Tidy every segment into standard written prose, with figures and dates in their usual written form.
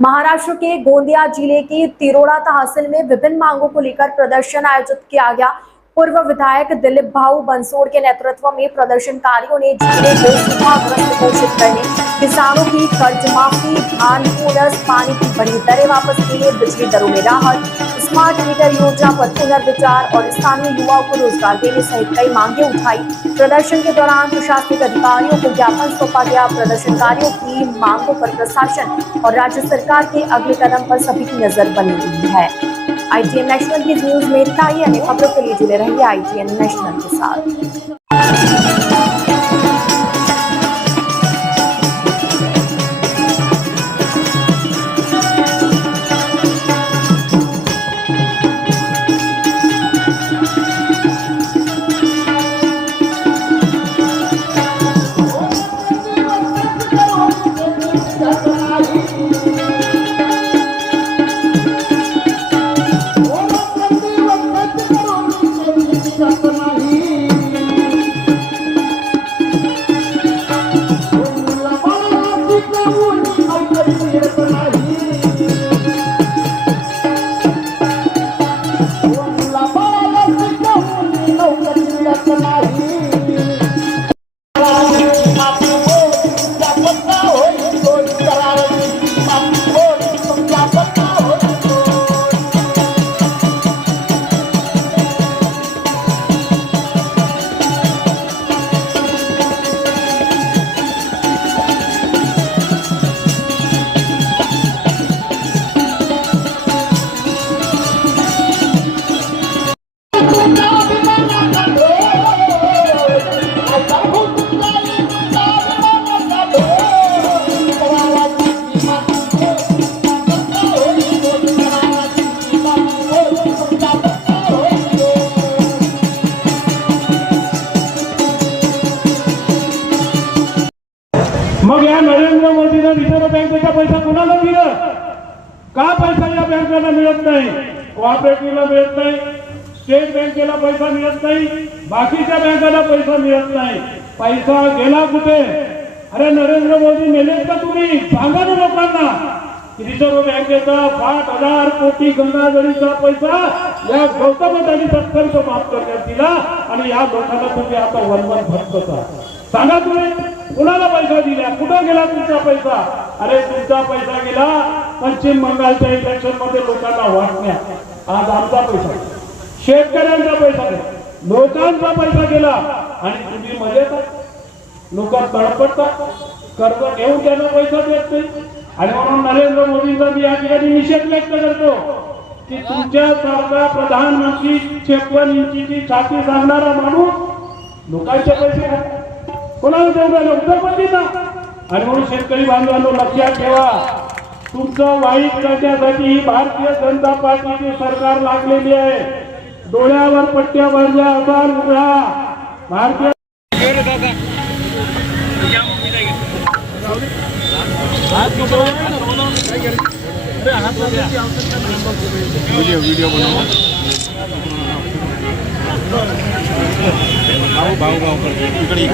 महाराष्ट्र के गोंदिया जिले के तिरोड़ा तहसील में विभिन्न मांगों को लेकर प्रदर्शन आयोजित किया गया। पूर्व विधायक दिलीप भाऊ बंसोड़ के नेतृत्व में प्रदर्शनकारियों ने जिले को सूखाग्रस्त घोषित करने, किसानों की कर्ज माफी, धान बोनस, पानी की बढ़ी दरें वापस लेने, बिजली दरों में राहत, स्मार्ट मीटर योजना पर पुनर्विचार और स्थानीय युवाओं को रोजगार देने सहित कई मांगे उठाई। प्रदर्शन के दौरान प्रशासनिक अधिकारियों को ज्ञापन सौंपा गया। प्रदर्शनकारियों की मांगों पर प्रशासन और राज्य सरकार के अगले कदम पर सभी की नजर बनी हुई है। ITN नेशनल की न्यूज में इतना ही। अन्य खबरों के लिए जुड़े रहिए ITN नेशनल के साथ। मग या नरेंद्र मोदीने रिझर्व्ह बँकेचा पैसा कोणाला दिला? का पैसा या बँकांना मिळत नाही? कोऑपरेटिव्हला मिळत नाही, स्टेट बँकेला पैसा मिळत नाही, बाकीच्या बँकांना पैसा मिळत नाही. पैसा गेला कुठे? अरे नरेंद्र मोदी मेलेत का तुम्ही? सांगा ना लोकांना. रिझर्व्ह बँकेचा 5,000 कोटी गंगाजळीचा पैसा या गौतम अदानी तत्काळ माफ करण्यात दिला आणि या लोकांना तुम्ही आता वनवन भरता. सांगा तुम्ही कुणाला पैसा दिला? कुठं गेला तुमचा पैसा? अरे तुमचा पैसा गेला पश्चिम बंगालच्या इलेक्शन मध्ये लोकांना वाटण्यात. आज आमचा पैसा, शेतकऱ्यांचा पैसा, लोकांचा पैसा गेला आणि तुम्ही मजेत लोक तडपडतात. कर्ज घेऊन त्यांना पैसा देत नाही. आणि म्हणून नरेंद्र मोदींचा मी या ठिकाणी निषेध व्यक्त करतो की तुमच्यासारखा प्रधानमंत्री 56 इंचीची छाती सांगणारा माणूस लोकांचे पैसे कोणाला देऊ राहिला? उद्योगपतींना. आणि म्हणून शेतकरी बांधवांनो लक्षात ठेवा, तुमचं वाईट करण्यासाठी ही भारतीय जनता पार्टीची सरकार लागलेली आहे. डोळ्यावर पट्ट्या बांधल्या असाल उघडा. भारतीय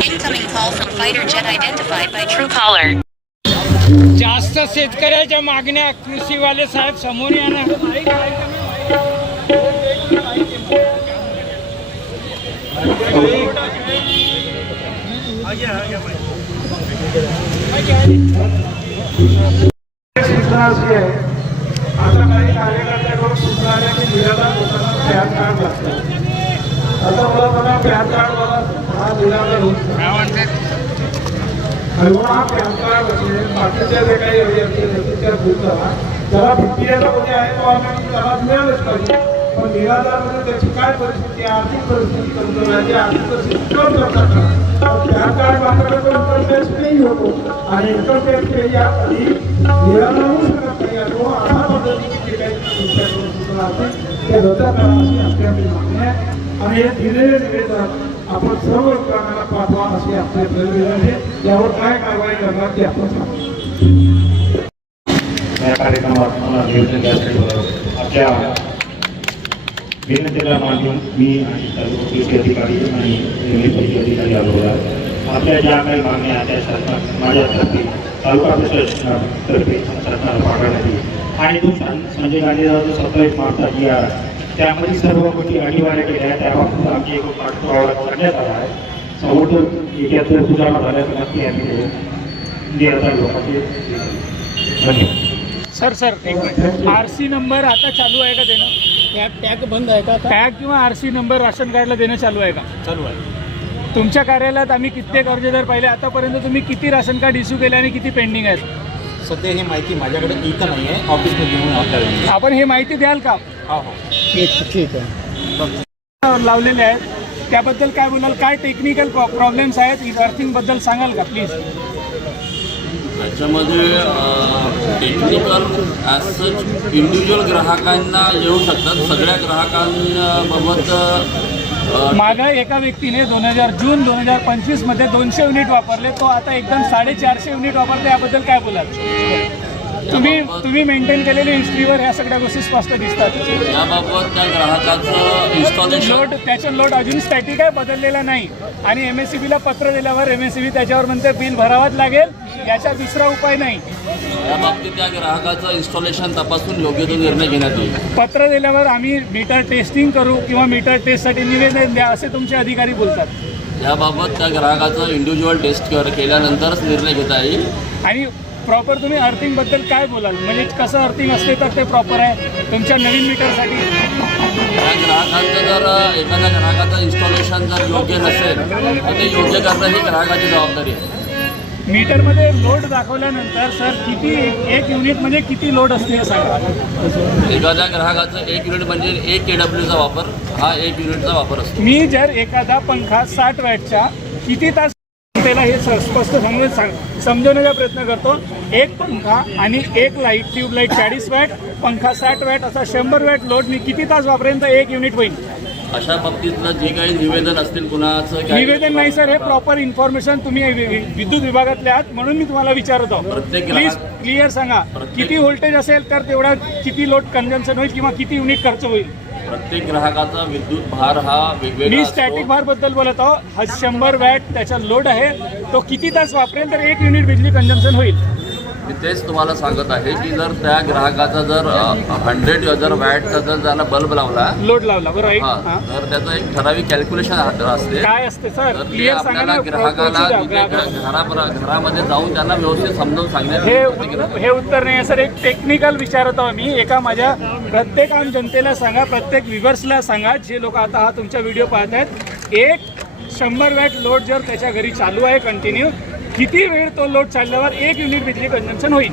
Incoming call from fighter jet identified by Truecaller. जास्त शेतकऱ्याच्या मागण्या कृषीवाले साहेब समोर या ना. आता काही कार्यकर्त्याकडून सूचना आल्या की निराधार लोकांना पॅन कार्ड लागतं. आता मला बघा पॅन कार्ड मला हा निराधार होत आणि हा पॅन कार्ड असेल बाकीच्या जे काही असेल त्या भूताला त्याला बीपीएल मध्ये आहे तो आम्ही त्याला मिळालंच पाहिजे. पण निराधार मध्ये त्याची काय परिस्थिती आहे, आर्थिक परिस्थिती कमजोर आहे, ते आर्थिक परिस्थिती कमी करतात. पॅन कार्ड वापरण्याचा इन्कम टॅक्स पेही होतो आणि इन्कम टॅक्स पे या आधी निराधार होऊ शकत नाही. अशा पद्धतीने जे काही तुमच्याकडून सूचना असतील ते रद्द करा अशी आपली मागणी आहे. आणि हे दिलेले निवेदन आपण सर्व विभागाला पाठवा अशी आपले प्रयत्न आहे. यावर काय कारवाई करणार ते आपण सांगू. या कार्यक्रमात मला नियोजन द्यायसाठी आपल्या विनंतीला मांडून मी आणि सर्व कृषी अधिकारी आणि अधिकारी आलो आहे. आपल्या ज्या काही मागण्या त्या शासना माझ्यातर्फे तालुका प्रशासनातर्फे शासनाला पाठवण्यात येईल आणि तो संजय गांधीचा जो 27 मार्चचा जी आर त्यामध्ये सर्व गोष्टी अनिवार्य केल्या आहेत. त्याबाबतीत आमची एक पाठपुरावा करण्यात आला आहे. समोर याच्यात जर सुधारणा झाल्या तर नक्की आम्ही निराधार लोकांचे धन्यवाद. सर एक मिनिट, RC नंबर आता चालू आहे का देणं? टॅग बंद आहे का? टॅग किंवा RC नंबर राशन कार्डला देणं चालू आहे का? चालू आहे. तुमच्या कार्यालयात आम्ही कित्येक अर्जदार पाहिले. आतापर्यंत तुम्ही किती राशन कार्ड इश्यू केले आणि किती पेंडिंग आहेत? सध्या ही माहिती माझ्याकडे इथं नाही आहे, ऑफिसमध्ये येऊन आपल्याला. आपण हे माहिती द्याल का? हो. ठीक आहे. लावलेले आहेत त्याबद्दल काय बोलाल? काय टेक्निकल प्रॉब्लेम्स आहेत अर्थिंगबद्दल सांगाल का प्लीज? त्याच्यामध्ये टेक्निकल ॲज सच इंडिव्हिज्युअल ग्राहकांना येऊ शकतात. सगळ्या ग्राहकांबाबत मागं एका व्यक्तीने जून 2025 मध्ये 200 युनिट वापरले, तो आता एकदम 450 युनिट वापरले. याबद्दल काय बोलाल? तुम्ही मेंटेन केलेल्या हिस्ट्रीवर ह्या सगळ्या गोष्टी स्पष्ट दिसतात. याबाबत त्या ग्राहकाचं इन्स्टॉलेशन त्याचा लोड अजून स्टॅटिक आहे, बदललेला नाही. आणि MSCBला पत्र दिल्यावर MSCB त्याच्यावर म्हणते बिल भरावाच लागेल, याचा दुसरा उपाय नाही. या बाबतीत त्या ग्राहकाचं इन्स्टॉलेशन तपासून योग्य तो निर्णय घेण्यात येईल. पत्र दिल्यावर आम्ही मीटर टेस्टिंग करू किंवा मीटर टेस्टसाठी निवेदन द्या असे तुमचे अधिकारी बोलतात. याबाबत त्या ग्राहकाचं इंडिव्हिज्युअल टेस्ट केल्यानंतरच निर्णय घेता येईल. आणि प्रॉपर तुम्ही अर्थिंगबद्दल काय बोलाल? म्हणजे कसं अर्थिंग असते तर ते प्रॉपर आहे तुमच्या नवीन मीटरसाठी? त्या ग्राहकाचं जर एखाद्या ग्राहकाचं इन्स्टॉलेशन जर योग्य नसेल तर ते योग्य करणं ही ग्राहकाची जबाबदारी आहे. मीटरमध्ये लोड दाखवल्यानंतर सर किती एक युनिट म्हणजे किती लोड असते हे सांगा. एखाद्या ग्राहकाचं 1 युनिट म्हणजे 1 kWचा वापर हा 1 युनिटचा वापर असतो. मी जर एखादा पंखा 60 वॅटचा किती तास त्याला हे स्पष्ट समजवण्याचा प्रयत्न करतो. एक पंखा आणि एक लाईट ट्यूबलाईट 40 वॅट, पंखा 60 वॅट असा 100 वॅट लोड मी किती तास वापरेन तर 1 युनिट होईल? अशा बाबतीतलं जे काही निवेदन असतील कुणाचं काही निवेदन नाही सर, हे प्रॉपर इन्फॉर्मेशन तुम्ही विद्युत विभागातले आहात म्हणून मी तुम्हाला विचारतो. प्लीज क्लिअर सांगा किती व्होल्टेज असेल तर तेवढा किती लोड कन्झम्पशन होईल किंवा किती युनिट खर्च होईल? प्रत्येक ग्राहकाचा विद्युत भार हा वेगवेगळा मी स्टॅटिक भार बद्दल बोलत आहो. हा 100 वॅट त्याचा लोड आहे, तो किती तास वापरेल तर 1 युनिट बिजली कन्झम्पशन होईल? मी तेच तुम्हाला सांगत आहे की जर त्या ग्राहकाचा जर 100 वॅटचा जर त्याला बल्ब लावला लोड लावला बरोबर हा, तर त्याचं एक ठराविक कॅल्क्युलेशन असते. काय असते सर? तर ते क्लिअर सांगा आपल्याला ना. ग्राहकाला घरामध्ये जाऊन त्यांना व्यवस्थित समजावून सांगण्यात. हे उत्तर नाही सर, एक टेक्निकल विचारत आहो मी. एका माझ्या प्रत्येक आम जनतेला सांगा, प्रत्येक व्ह्युअर्सला सांगा, जे लोक आता हा तुमचा व्हिडिओ पाहत आहेत, एक 100 वॅट लोड जर त्याच्या घरी चालू आहे कंटिन्यू, किती वेळ तो लोड चालल्यावर 1 युनिट बिजली कन्झम्पशन होईल?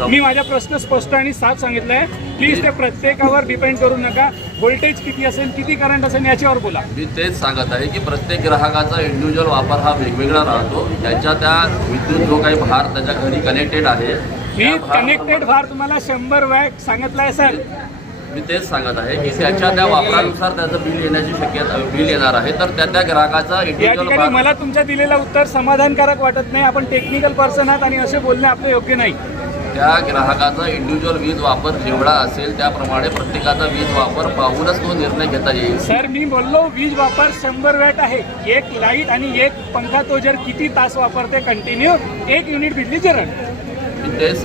मी माझा प्रश्न स्पष्ट आणि साफ सांगितला आहे. प्लीज ते प्रत्येकावर डिपेंड करू नका. व्होल्टेज किती असेल, किती करंट असेल याच्यावर बोला. मी तेच सांगत आहे की प्रत्येक ग्राहकाचा इंडिव्हिज्युअल वापर हा वेगवेगळा राहतो. त्याच्या त्या विद्युत जो काही भार त्याच्या घरी कनेक्टेड आहे, मी कनेक्टेड भार तुम्हाला 100 वॅट सांगितलं आहे सर. मी तेच सांगत आहे की त्याच्या त्या वापरानुसार त्याचं बिल येण्याची शक्यता बिल येणार आहे. तर त्या ग्राहकाचा या इंडिव्हिज्युअल ठिकाणी मला तुमच्या दिलेलं उत्तर समाधानकारक वाटत नाही. आपण टेक्निकल पर्सन आहात आणि असे बोलणे आपलं योग्य नाही. त्या ग्राहकाचा इंडिव्हिज्युअल वीज वापर जेवढा असेल त्याप्रमाणे प्रत्येकाचा वीज वापर पाहूनच तो निर्णय घेता येईल. सर मी बोललो वीज वापर 100 वॅट आहे. एक लाईट आणि एक पंखा तो जर किती तास वापरते कंटिन्यू 1 युनिट बिजली जरण. मी तेच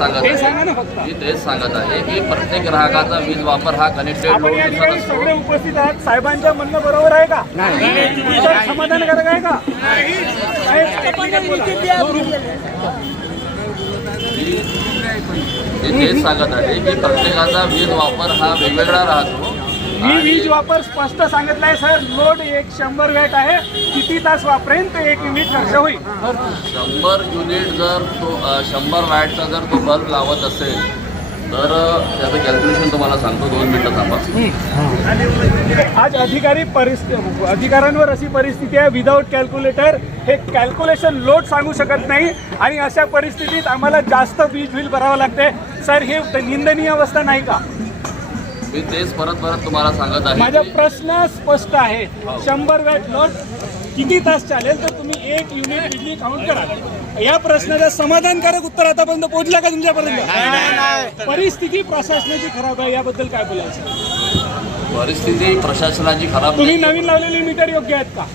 सांगत आहे की प्रत्येक ग्राहकाचा वीज वापर हा कनेक्टेड आपण या ठिकाणी सगळे उपस्थित आहात. साहेबांच्या म्हणणं बरोबर आहे का? सर, समाधानकारक आहे का? टेक्निकल मी तेच सांगत आहे की प्रत्येकाचा वीज वापर हा वेगवेगळा राहतो. मी वीज वापर स्पष्ट सांगितलं आहे सर. लोड 100 वॅट आहे, किती तास वापरेन तर 1 युनिट खर्च होईल. 100 युनिट जर तो 100 वॅटचा जर तो बल्ब लावत असेल तर त्याचं कॅल्क्युलेशन तुम्हाला सांगतो. 2 मिनिटं थांबा. आज अधिकाऱ्यांवर अशी परिस्थिती आहे, विदाऊट कॅल्क्युलेटर हे कॅल्क्युलेशन लोड सांगू शकत नाही आणि अशा परिस्थितीत आम्हाला जास्त वीज बिल भरावं लागते. सर हे निंदनीय अवस्था नाही का? मी तेच परत तुम्हाला सांगत आहे. माझा प्रश्न स्पष्ट आहे. 100 वॅट लोड किती तास चालेल तर तुम्ही 1 युनिट बिजली काउंट करा. या प्रश्नाचं समाधानकारक उत्तर आतापर्यंत पोहोचलं का तुमच्यापर्यंत? परिस्थिती प्रशासनाची खराब आहे, याबद्दल काय बोलायचं? परिस्थिती प्रशासनाची खराब तुम्ही नवीन लावलेली मीटर योग्य आहेत का?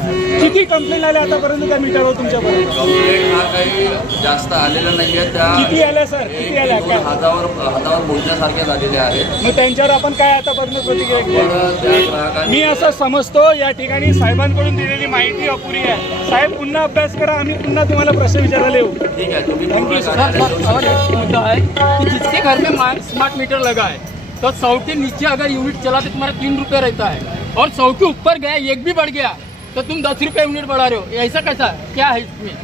किती कंप्लेंट आल्या आतापर्यंत त्या मीटरवर तुमच्यापर्यंत? कंप्लेंट हा काही जास्त आलेला नाही आहे. त्या किती आल्या सर? किती आल्या? एक- दोन हातावर मोजण्यासारख्या झालेल्या आहेत. मग त्यांच्यावर आपण काय आतापर्यंत प्रतिक्रिया केली? पण त्या ग्राहकांनी मी असं समजतो या ठिकाणी साहेबांकडून दिलेली माहिती अपुरी आहे. साहेब पुन्हा अभ्यास करा, आम्ही पुन्हा तुम्हाला प्रश्न विचारायला येऊ. ठीक है, तुम्ही पूर्ण you, sir. कार्यालयात येऊ और शकता. एक मुद्दा है कि जिसके घर में स्मार्ट मीटर लगा है तो 100 के नीचे अगर यूनिट चला तो तुम्हारा 3 रुपये रहता है, और 100 के ऊपर गया एक भी बढ़ गया तो तुम 10 रुपये यूनिट बढ़ा रहे हो. ऐसा कैसा क्या है इसमें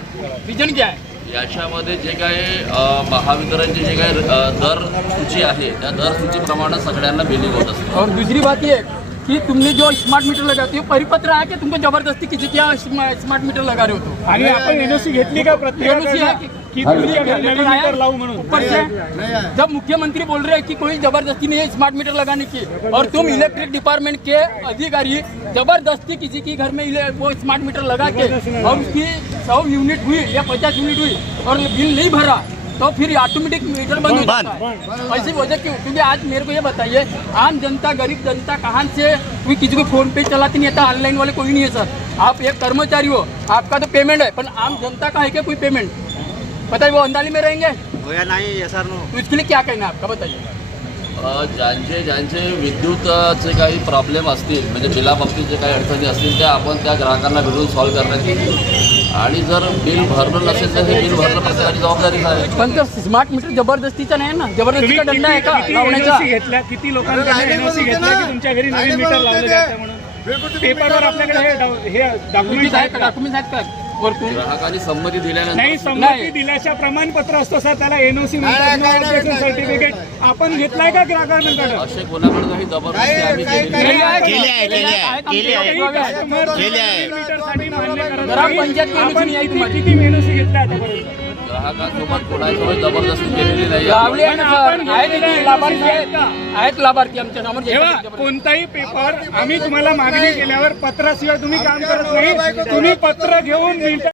रीजन क्या है? याच्यामध्ये जे काही महावितरणची जे काही दर सूची आहे त्या दर सूचीप्रमाणे सगळ्यांना बिलिंग होत असते. और दूसरी बात ये कि तुमने जो स्मार्ट मीटर लगाते हो परिपत्र है कि तुमको जबरदस्ती किसी क्या स्मार्ट मीटर लगा रहे हो? तो आणि आपण एनओसी घेतली का प्रत्येकाकडनं की तुमच्या घरी नवीन मीटर लावू म्हणून? ऊपर से जब मुख्यमंत्री बोल रहे हैं कि कोई जबरदस्ती नहीं है स्मार्ट मीटर लगाने की, और तुम इलेक्ट्रिक डिपार्टमेंट के अधिकारी जबरदस्ती किसी के घर में वो स्मार्ट मीटर लगा के और उसकी 100 यूनिट हुई या 50 यूनिट हुई और बिल नहीं भरा तो फिर ऑटोमेटिक मीटर बंद हो जाता है. ऐसी वजह क्यों? क्योंकि आज मेरे को ये बताइए, आम जनता गरीब जनता कहाँ से कोई किसी को फोन पे चलाती नहीं आता, ऑनलाइन वाले कोई नहीं है सर. आप एक कर्मचारी हो, आपका तो पेमेंट है, पर आम जनता का है क्या कोई पेमेंट? बताइए वो अंदाली में रहेंगे हो या नाही सर नो तो इसके लिए क्या कहना है आपका, बताइए. ज्यांचे विद्युतचे काही प्रॉब्लेम असतील म्हणजे बिलाबाबतीत जे काही अडचणी असतील त्या आपण त्या ग्राहकांना भेटून सॉल्व्ह करण्यात येईल. आणि जर बिल भरलं नसेल तर हे बिल भरणं प्रत्येकाची जबाबदारी आहे. पण तो स्मार्ट मीटर जबरदस्तीचा नाही ना, जबरदस्तीचा तुम्ही दंड आहे का किती लावण्याचा? NOC घेतल्या, किती लोकांकडे एनओसी घेतला की तुमच्या घरी नवीन मीटर लावलं जातं म्हणून? पेपरवर आपल्याकडे हे डॉक्युमेंट आहेत का? डॉक्युमेंट्स आहेत का वरतून? ग्राहकांनी संमती दिल्यानंतर नाही, संमती दिल्याच्या प्रमाणपत्र असतं सर, त्याला एनओसी सर्टिफिकेट आपण घेतलाय का ग्राहकांकडे? असे कोणाकडे काही जबरदस्ती आम्ही केलेली नाही. मीटरसाठी मान्य करत ग्रामपंचायत नाही. आपण NOC आहे तुम्हाला. किती एनओसी घेतल्या आतापर्यंत? ग्राहकांसोबत कोणासोबत जबरदस्ती केलेली नाही. लावले आहे ना सर, आपण आहेत घेतलेलं किती लाभार्थी आहेत लाभार्थी आमच्या समोर. तेव्हा कोणताही पेपर आम्ही तुम्हाला मागणी केल्यावर पत्राशिवाय तुम्ही काम करत नाही. तुम्ही पत्र घेऊन मीटर